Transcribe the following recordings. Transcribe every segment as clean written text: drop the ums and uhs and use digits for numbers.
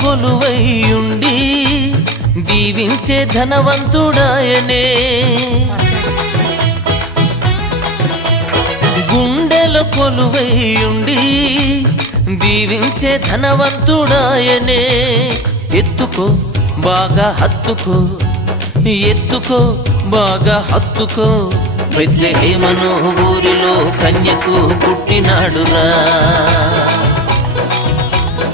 కొలువైయుండి దీవించే ధనవంతుడాయనే గుండెలో కొలువైయుండి దీవించే ధనవంతుడాయనే ఎత్తుకో బాగా హత్తుకో ఎత్తుకో బాగా హత్తుకో బెత్లెహేమను ఊరిలో కన్యకు పుట్టినాడురా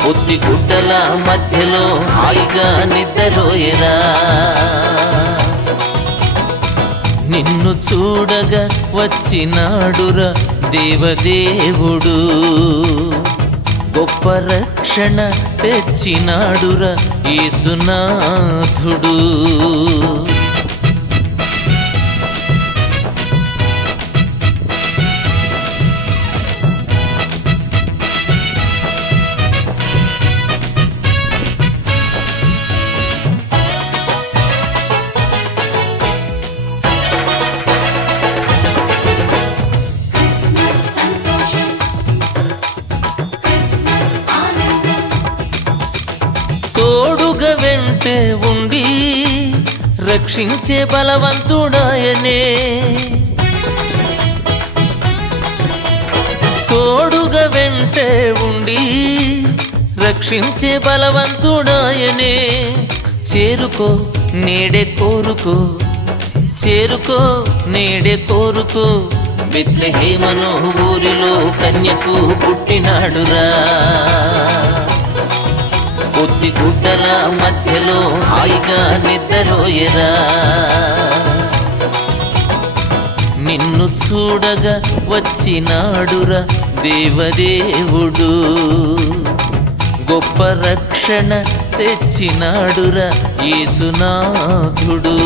పొత్తి గుడ్డల మధ్యలో హాయిగా నిద్రపోయేరా నిన్ను చూడగా వచ్చినాడురా దేవదేవుడు గొప్ప రక్షణ తెచ్చినాడురా యేసునాథుడు తోడుగా వెంటే ఉండి రక్షించే బలవంతుడాయనే తోడుగా వెంటే ఉండి రక్షించే బలవంతుడాయనే చేరుకో నేడే కోరుకో చేరుకో నేడే కోరుకో బెత్లెహేమను ఊరిలో కన్యకు పుట్టినాడురా పొత్తి గుడ్డల మధ్యలో హాయిగా నిద్రపోయేరా నిన్ను చూడగా వచ్చినాడురా దేవదేవుడు గొప్ప రక్షణ తెచ్చినాడురా యేసునాథుడు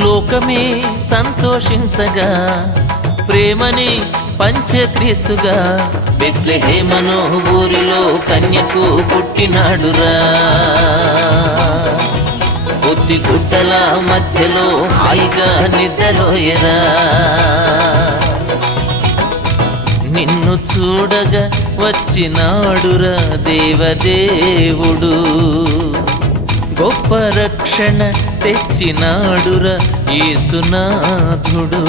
లోకమే సంతోషించగా ప్రేమని పంచే క్రీస్తుగా బెత్లెహేమను ఊరిలో కన్యకు పుట్టినాడురా పొత్తి గుడ్డల మధ్యలో హాయిగా నిద్రపోయేరా నిన్ను చూడగా వచ్చినాడురా దేవదేవుడు గొప్ప రక్షణ తెచ్చినాడురా యేసునాథుడు